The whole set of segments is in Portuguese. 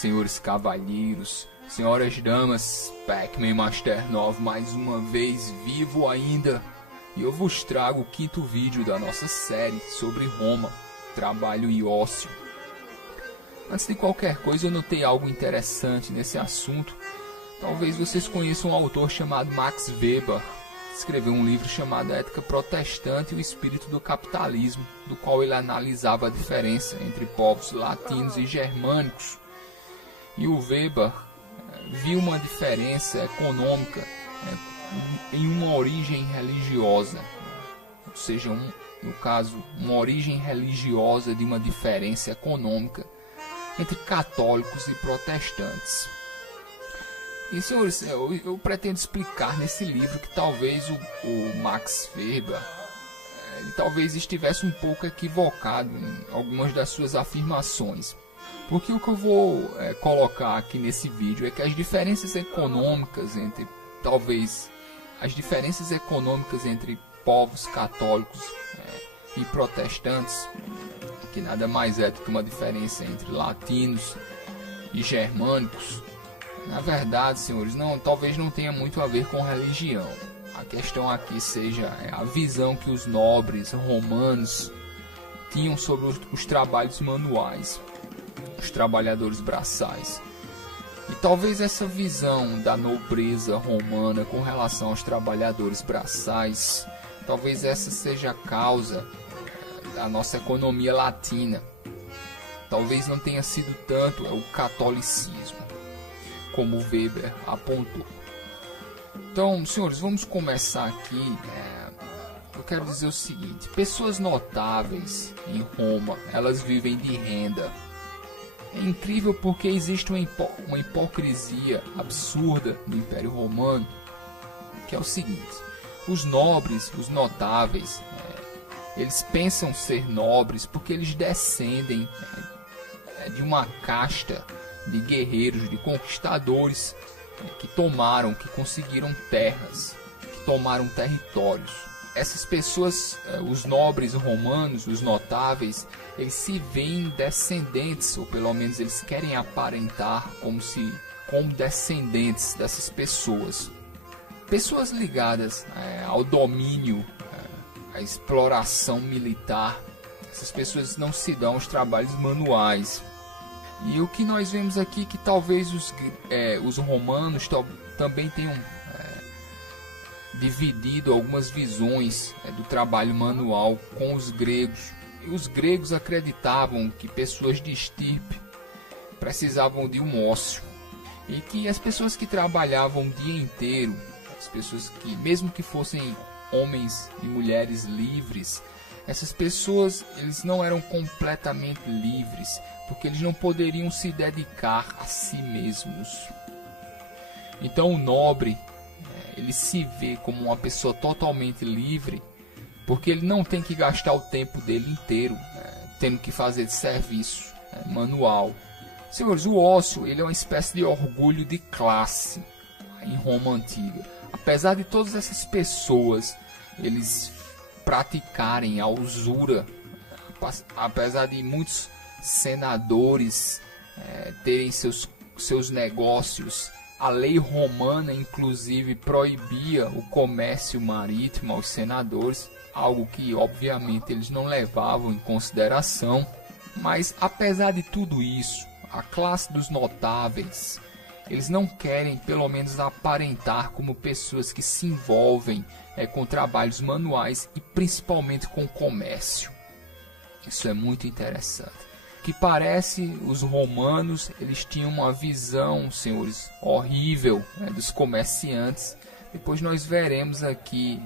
senhores cavalheiros, senhoras damas, Pac-Man Master 9 mais uma vez vivo ainda, e eu vos trago o quinto vídeo da nossa série sobre Roma, trabalho e ócio. Antes de qualquer coisa, eu notei algo interessante nesse assunto. Talvez vocês conheçam um autor chamado Max Weber, que escreveu um livro chamado Ética Protestante e o Espírito do Capitalismo, do qual ele analisava a diferença entre povos latinos e germânicos. E o Weber viu uma diferença econômica em uma origem religiosa, ou seja, no caso, uma origem religiosa de uma diferença econômica entre católicos e protestantes. E, senhores, eu pretendo explicar nesse livro que talvez o Max Weber ele talvez estivesse um pouco equivocado em algumas das suas afirmações. Porque o que eu vou colocar aqui nesse vídeo é que as diferenças econômicas entre, talvez, as diferenças econômicas entre povos católicos e protestantes, que nada mais é do que uma diferença entre latinos e germânicos, na verdade, senhores, talvez não tenha muito a ver com religião. A questão aqui seja a visão que os nobres romanos tinham sobre os trabalhos manuais, os trabalhadores braçais. E talvez essa visão da nobreza romana com relação aos trabalhadores braçais, talvez essa seja a causa da nossa economia latina. Talvez não tenha sido tanto o catolicismo, como Weber apontou. Então, senhores, vamos começar aqui. Eu quero dizer o seguinte: pessoas notáveis em Roma, elas vivem de renda. É incrível porque existe uma hipocrisia absurda no Império Romano, que é o seguinte: os nobres, os notáveis, eles pensam ser nobres porque eles descendem de uma casta de guerreiros, de conquistadores que conseguiram terras, que tomaram territórios. Essas pessoas, os nobres romanos, os notáveis, eles se veem descendentes, ou pelo menos eles querem aparentar como descendentes dessas pessoas. Pessoas ligadas ao domínio, à exploração militar. Essas pessoas não se dão aos trabalhos manuais. E o que nós vemos aqui é que talvez os romanos também tenham dividido algumas visões do trabalho manual com os gregos. E os gregos acreditavam que pessoas de estirpe precisavam de um ócio. E que as pessoas que trabalhavam o dia inteiro, as pessoas que, mesmo que fossem homens e mulheres livres, essas pessoas eles não eram completamente livres, porque eles não poderiam se dedicar a si mesmos. Então o nobre, ele se vê como uma pessoa totalmente livre, porque ele não tem que gastar o tempo dele inteiro tendo que fazer serviço manual. Senhores, o ócio ele é uma espécie de orgulho de classe em Roma antiga. Apesar de todas essas pessoas eles praticarem a usura, apesar de muitos senadores terem seus negócios, a lei romana inclusive proibia o comércio marítimo aos senadores, algo que obviamente eles não levavam em consideração. Mas apesar de tudo isso, a classe dos notáveis, eles não querem pelo menos aparentar como pessoas que se envolvem com trabalhos manuais e principalmente com comércio. Isso é muito interessante. Que parece os romanos eles tinham uma visão, senhores, horrível dos comerciantes. Depois nós veremos aqui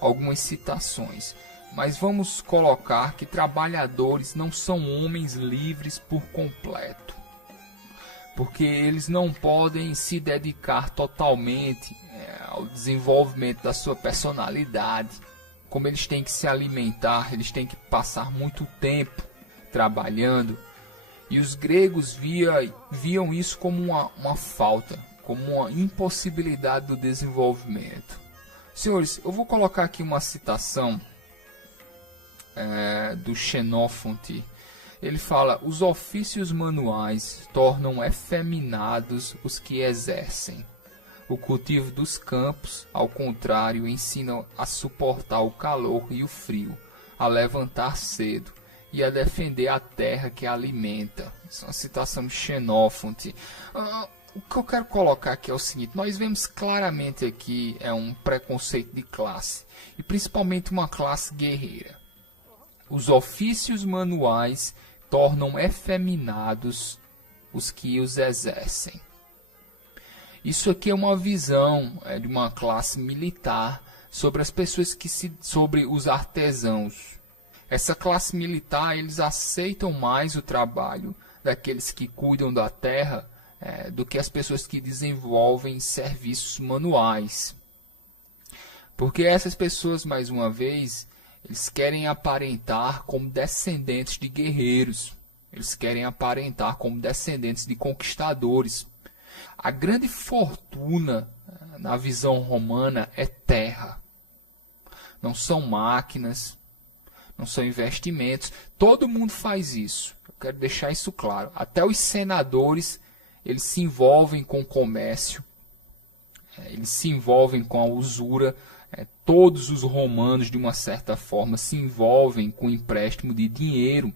algumas citações. Mas vamos colocar que trabalhadores não são homens livres por completo, porque eles não podem se dedicar totalmente ao desenvolvimento da sua personalidade. Como eles têm que se alimentar, eles têm que passar muito tempo trabalhando. E os gregos viam isso como uma falta, como uma impossibilidade do desenvolvimento. Senhores, eu vou colocar aqui uma citação do Xenófonte. Ele fala: os ofícios manuais tornam efeminados os que exercem. O cultivo dos campos, ao contrário, ensina a suportar o calor e o frio, a levantar cedo e a defender a terra que alimenta. Isso é uma citação de Xenófonte. O que eu quero colocar aqui é o seguinte: nós vemos claramente aqui um preconceito de classe, e principalmente uma classe guerreira. Os ofícios manuais tornam efeminados os que os exercem. Isso aqui é uma visão de uma classe militar sobre as pessoas sobre os artesãos. Essa classe militar, eles aceitam mais o trabalho daqueles que cuidam da terra do que as pessoas que desenvolvem serviços manuais. Porque essas pessoas, mais uma vez, eles querem aparentar como descendentes de guerreiros. Eles querem aparentar como descendentes de conquistadores. A grande fortuna na visão romana é terra. Não são máquinas, não são investimentos. Todo mundo faz isso. Eu quero deixar isso claro. Até os senadores, eles se envolvem com o comércio. Eles se envolvem com a usura. Todos os romanos, de uma certa forma, se envolvem com o empréstimo de dinheiro.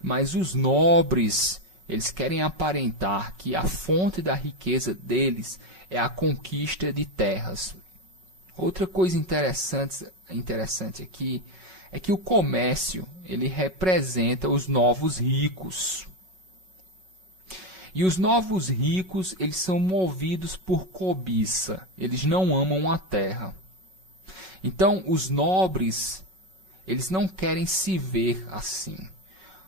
Mas os nobres, eles querem aparentar que a fonte da riqueza deles é a conquista de terras. Outra coisa interessante aqui é que o comércio, ele representa os novos ricos. E os novos ricos, eles são movidos por cobiça. Eles não amam a terra. Então, os nobres, eles não querem se ver assim.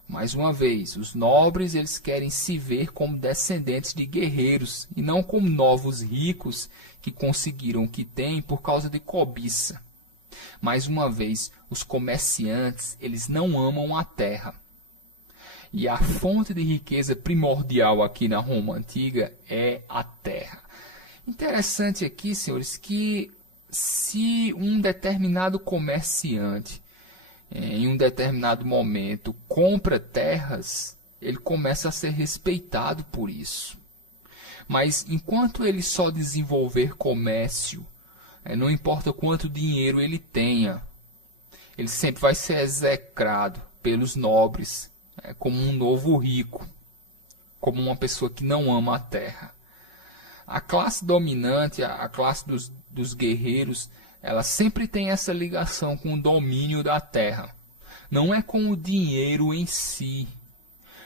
Mais uma vez, os nobres, eles querem se ver como descendentes de guerreiros e não como novos ricos que conseguiram o que têm por causa de cobiça. Mais uma vez, os comerciantes, eles não amam a terra. E a fonte de riqueza primordial aqui na Roma Antiga é a terra. Interessante aqui, senhores, que se um determinado comerciante, em um determinado momento, compra terras, ele começa a ser respeitado por isso. Mas enquanto ele só desenvolver comércio, não importa quanto dinheiro ele tenha, ele sempre vai ser execrado pelos nobres, como um novo rico, como uma pessoa que não ama a terra. A classe dominante, a classe dos guerreiros, ela sempre tem essa ligação com o domínio da terra. Não é com o dinheiro em si,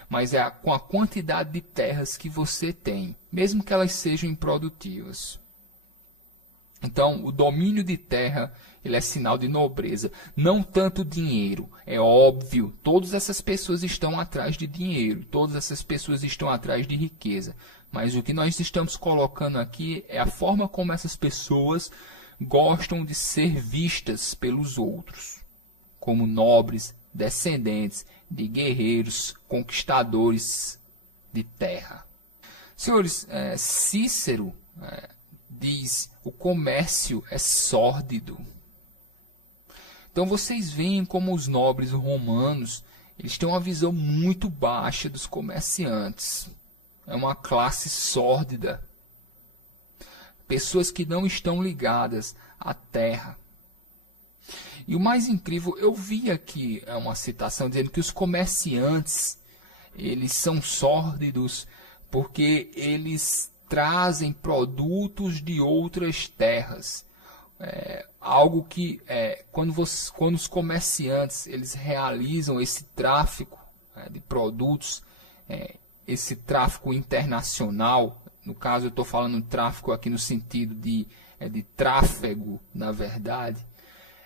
mas é com a quantidade de terras que você tem, mesmo que elas sejam improdutivas. Então, o domínio de terra, ele é sinal de nobreza, não tanto dinheiro. É óbvio, todas essas pessoas estão atrás de dinheiro, todas essas pessoas estão atrás de riqueza. Mas o que nós estamos colocando aqui é a forma como essas pessoas gostam de ser vistas pelos outros, como nobres, descendentes de guerreiros, conquistadores de terra. Senhores, Cícero diz: o comércio é sórdido. Então vocês veem como os nobres romanos, eles têm uma visão muito baixa dos comerciantes. É uma classe sórdida. Pessoas que não estão ligadas à terra. E o mais incrível, eu vi aqui uma citação dizendo que os comerciantes, eles são sórdidos porque eles trazem produtos de outras terras. Algo que, quando os comerciantes eles realizam esse tráfico de produtos, esse tráfico internacional, no caso eu estou falando tráfico aqui no sentido de tráfego, na verdade,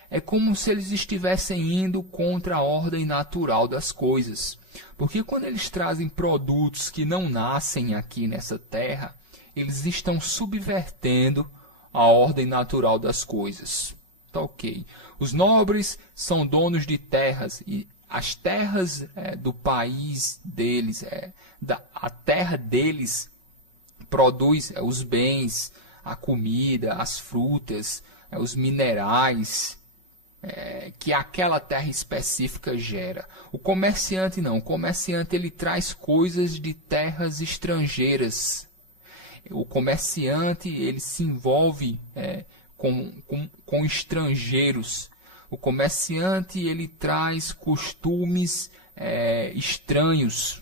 é como se eles estivessem indo contra a ordem natural das coisas. Porque quando eles trazem produtos que não nascem aqui nessa terra, eles estão subvertendo a ordem natural das coisas. Tá ok. Os nobres são donos de terras e as terras do país deles, a terra deles produz os bens, a comida, as frutas, os minerais. que aquela terra específica gera. O comerciante não. O comerciante ele traz coisas de terras estrangeiras. O comerciante ele se envolve com estrangeiros. O comerciante ele traz costumes estranhos.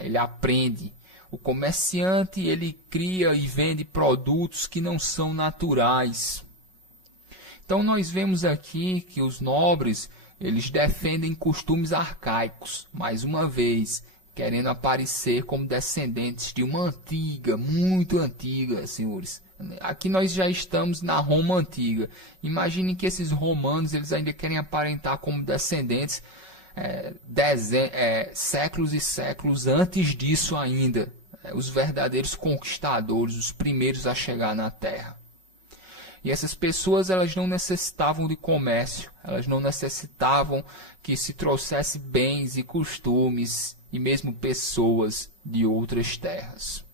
Ele aprende. O comerciante ele cria e vende produtos que não são naturais. Então nós vemos aqui que os nobres eles defendem costumes arcaicos, mais uma vez, querendo aparecer como descendentes de uma antiga, muito antiga, senhores. Aqui nós já estamos na Roma antiga. Imaginem que esses romanos eles ainda querem aparentar como descendentes séculos e séculos antes disso ainda. Os verdadeiros conquistadores, os primeiros a chegar na terra. E essas pessoas elas não necessitavam de comércio, elas não necessitavam que se trouxesse bens e costumes e mesmo pessoas de outras terras.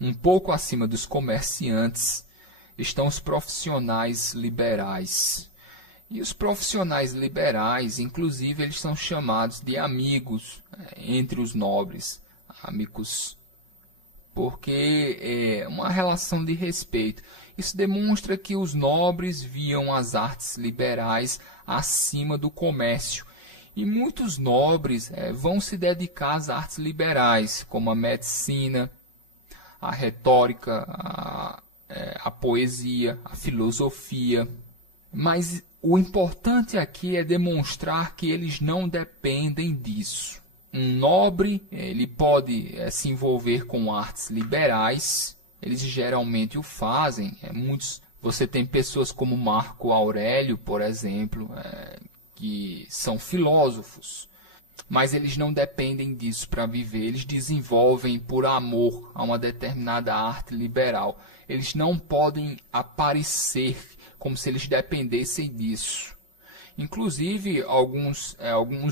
Um pouco acima dos comerciantes estão os profissionais liberais. E os profissionais liberais, inclusive, eles são chamados de amigos entre os nobres, amigos, porque é uma relação de respeito. Isso demonstra que os nobres viam as artes liberais acima do comércio. E muitos nobres vão se dedicar às artes liberais, como a medicina, a retórica, a poesia, a filosofia. Mas o importante aqui é demonstrar que eles não dependem disso. Um nobre ele pode se envolver com artes liberais. Eles geralmente o fazem. Você tem pessoas como Marco Aurélio, por exemplo, que são filósofos. Mas eles não dependem disso para viver. Eles desenvolvem por amor a uma determinada arte liberal. Eles não podem aparecer como se eles dependessem disso. Inclusive, alguns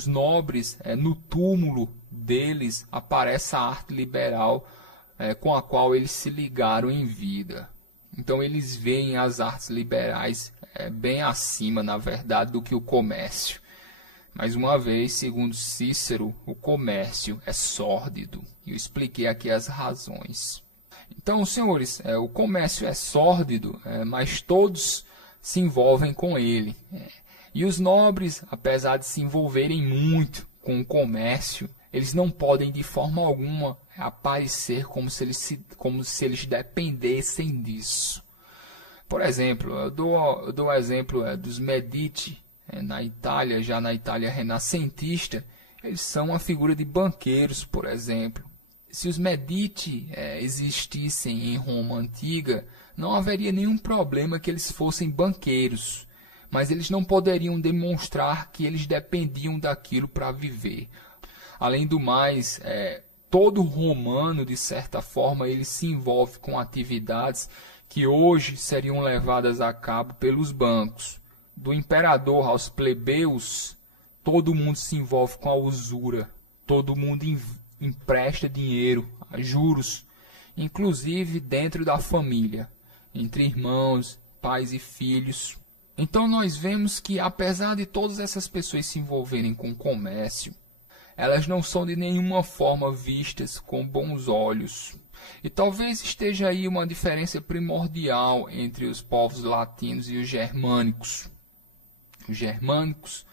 nobres, no túmulo deles, aparece a arte liberal com a qual eles se ligaram em vida. Então, eles veem as artes liberais bem acima, na verdade, do que o comércio. Mais uma vez, segundo Cícero, o comércio é sórdido. E eu expliquei aqui as razões. Então, senhores, o comércio é sórdido, mas todos se envolvem com ele. E os nobres, apesar de se envolverem muito com o comércio, eles não podem de forma alguma aparecer como se eles dependessem disso. Por exemplo, eu dou o exemplo dos Medici, na Itália, já na Itália renascentista, eles são uma figura de banqueiros, por exemplo. Se os Medici existissem em Roma antiga, não haveria nenhum problema que eles fossem banqueiros, mas eles não poderiam demonstrar que eles dependiam daquilo para viver. Além do mais, todo romano, de certa forma, ele se envolve com atividades que hoje seriam levadas a cabo pelos bancos. Do imperador aos plebeus, todo mundo se envolve com a usura, todo mundo empresta dinheiro a juros, inclusive dentro da família, entre irmãos, pais e filhos. Então nós vemos que, apesar de todas essas pessoas se envolverem com comércio, elas não são de nenhuma forma vistas com bons olhos. E talvez esteja aí uma diferença primordial entre os povos latinos e os germânicos. Os germânicos,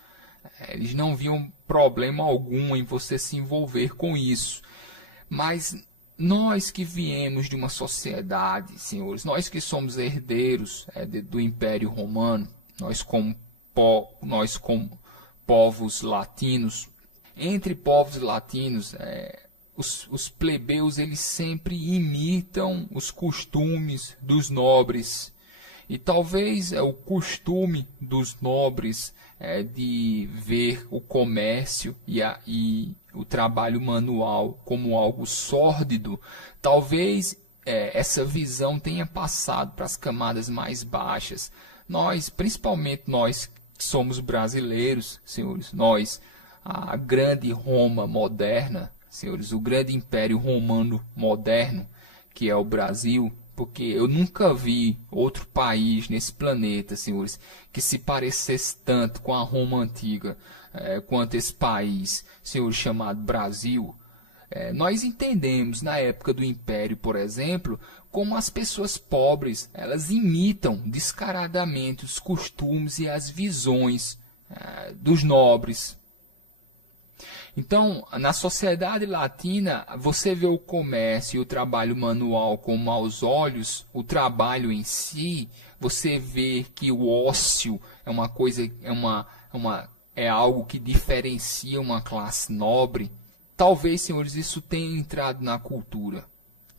eles não viam problema algum em você se envolver com isso. Mas nós que viemos de uma sociedade, senhores, nós que somos herdeiros do Império Romano, nós como povos latinos, entre povos latinos, os plebeus eles sempre imitam os costumes dos nobres. E talvez o costume dos nobres de ver o comércio e o trabalho manual como algo sórdido, talvez essa visão tenha passado para as camadas mais baixas. Nós, principalmente nós que somos brasileiros, senhores, a grande Roma moderna, senhores, o grande Império Romano moderno, que é o Brasil, porque eu nunca vi outro país nesse planeta, senhores, que se parecesse tanto com a Roma antiga, quanto esse país, senhores, chamado Brasil. Nós entendemos, na época do Império, por exemplo, como as pessoas pobres, elas imitam descaradamente os costumes e as visões dos nobres. Então, na sociedade latina, você vê o comércio e o trabalho manual com maus olhos, o trabalho em si, você vê que o ócio é uma coisa, é algo que diferencia uma classe nobre. Talvez, senhores, isso tenha entrado na cultura.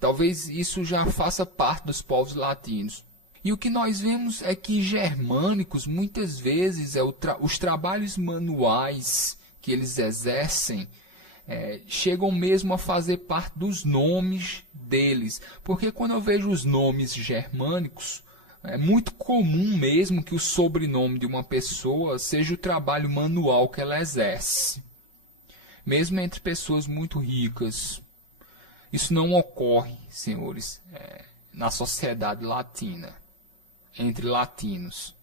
Talvez isso já faça parte dos povos latinos. E o que nós vemos é que germânicos, muitas vezes, os trabalhos manuais que eles exercem, chegam mesmo a fazer parte dos nomes deles. Porque quando eu vejo os nomes germânicos, é muito comum mesmo que o sobrenome de uma pessoa seja o trabalho manual que ela exerce. Mesmo entre pessoas muito ricas. Isso não ocorre, senhores, na sociedade latina, entre latinos.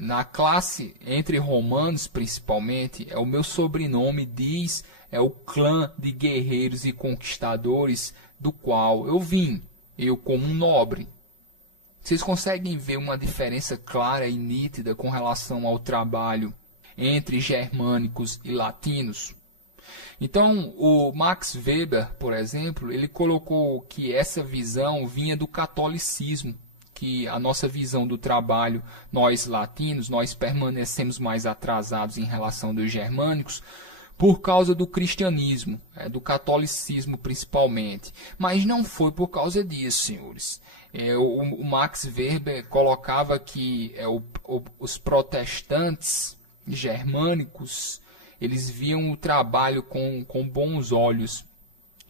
Na classe, entre romanos principalmente, o meu sobrenome diz, é o clã de guerreiros e conquistadores do qual eu vim, eu como um nobre. Vocês conseguem ver uma diferença clara e nítida com relação ao trabalho entre germânicos e latinos? Então, o Max Weber, por exemplo, ele colocou que essa visão vinha do catolicismo, que a nossa visão do trabalho, nós latinos, nós permanecemos mais atrasados em relação dos germânicos, por causa do cristianismo, do catolicismo principalmente. Mas não foi por causa disso, senhores. O Max Weber colocava que os protestantes germânicos, eles viam o trabalho com bons olhos,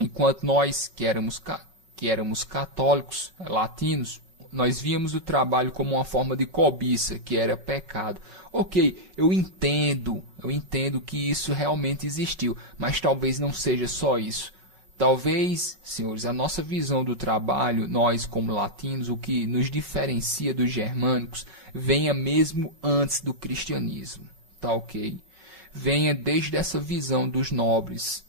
enquanto nós, que éramos católicos, latinos, nós víamos o trabalho como uma forma de cobiça, que era pecado. Ok, eu entendo que isso realmente existiu, mas talvez não seja só isso. Talvez, senhores, a nossa visão do trabalho, nós como latinos, o que nos diferencia dos germânicos, venha mesmo antes do cristianismo, tá ok? Venha desde essa visão dos nobres,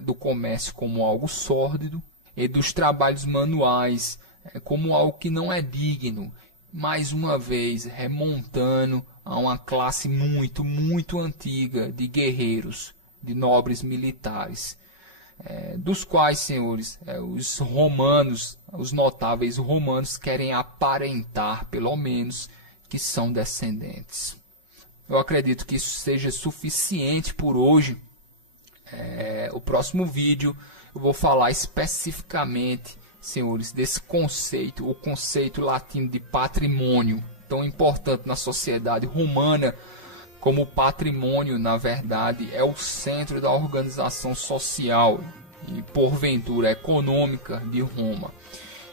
do comércio como algo sórdido e dos trabalhos manuais como algo que não é digno, mais uma vez remontando a uma classe muito, muito antiga de guerreiros, de nobres militares, dos quais, senhores, os romanos, os notáveis romanos querem aparentar, pelo menos, que são descendentes. Eu acredito que isso seja suficiente por hoje. O próximo vídeo eu vou falar especificamente, senhores, desse conceito, o conceito latino de patrimônio, tão importante na sociedade romana, como o patrimônio, na verdade, é o centro da organização social e, porventura, econômica de Roma.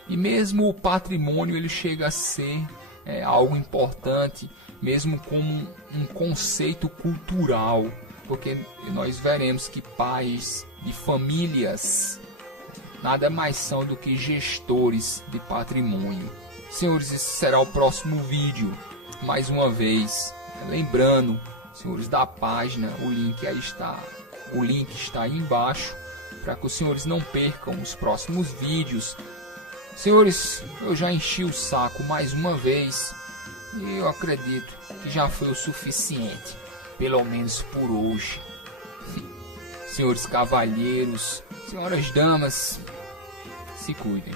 E mesmo o patrimônio ele chega a ser algo importante, mesmo como um conceito cultural, porque nós veremos que pais de famílias nada mais são do que gestores de patrimônio. Senhores, esse será o próximo vídeo. Mais uma vez, lembrando, senhores, da página, o link está aí embaixo, para que os senhores não percam os próximos vídeos. Senhores, eu já enchi o saco mais uma vez, e eu acredito que já foi o suficiente, pelo menos por hoje. Senhores cavalheiros, senhoras damas, se cuidem.